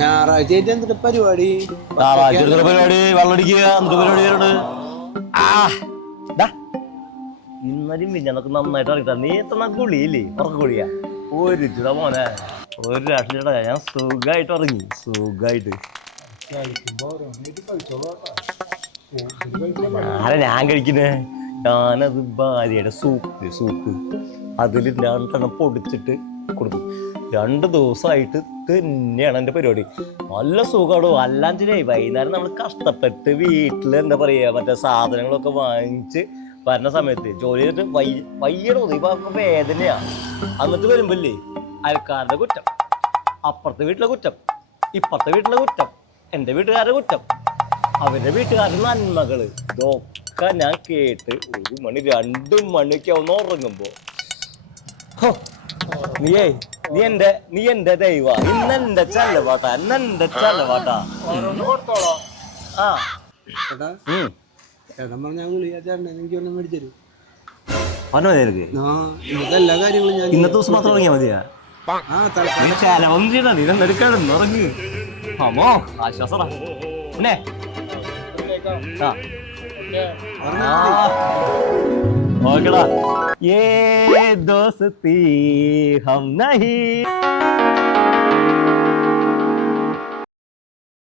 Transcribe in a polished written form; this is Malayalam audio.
ഞായറാഴ്ച എന്തിട്ട് പരിപാടി? പരിപാടി വെള്ളടിക്കുക എന്നിട്ട് പരിപാടി ഇന്നലും മിഞ്ഞാന്നൊക്കെ നന്നായിട്ട് അറിയിട്ടാ. നീ എത്ര ഗുളിയില്ലേ? ഉറക്ക ഗുളിയാ ഒരു ചുട മോനെ, ഒരു രാഷ്ട്രീയ ഞാൻ സുഖമായിട്ട് ഉറങ്ങി. സുഖമായിട്ട് ആരെ ഞാൻ കഴിക്കുന്നേ? ഞാനത് ഭാര്യയുടെ സൂപ്പ് അതിൽ 2 പൊടിച്ചിട്ട് കൊടുത്തു. 2 ദിവസമായിട്ട് തന്നെയാണ് എൻ്റെ പരിപാടി. നല്ല സുഖമാണോ. അല്ലാഞ്ചിനെ വൈകുന്നേരം നമ്മൾ കഷ്ടപ്പെട്ട് വീട്ടിൽ എന്താ പറയുക മറ്റേ സാധനങ്ങളൊക്കെ വാങ്ങിച്ച് വരുന്ന സമയത്ത് ജോലി ചെയ്തിട്ട് വയ്യടോ ഇപ്പൊ വേദനയാണ്. എന്നിട്ട് വരുമ്പല്ലേ അയൽക്കാരുടെ കുറ്റം, അപ്പുറത്തെ വീട്ടിലെ കുറ്റം, ഇപ്പുറത്തെ വീട്ടിലെ കുറ്റം, എൻ്റെ വീട്ടുകാരുടെ കുറ്റം, അവരുടെ വീട്ടുകാരുടെ നന്മകള്, ഇതൊക്കെ ഞാൻ കേട്ട് 1 മണി 2 മണിക്ക് ഒന്ന് ഉറങ്ങുമ്പോ നീ എന്റെ ദൈവ. ഇന്നെന്റെ ചെലവാട്ടാ, എന്നെന്റെ ചെലവാട്ടാ. ആ എല്ലാ കാര്യങ്ങളും ഞാൻ ഇന്നത്തെ ദിവസം മാത്രം ഉറങ്ങിയാ മതിയാ? ചെലവൊന്നും ചെയ്യണ്ട, നീ എന്തെടുക്കാണ് ഉറങ്ങി. അമ്മോ ആശ്വാസടാ. പിന്നെ ഓക്കെടാ. ये दोस्ती हम नहीं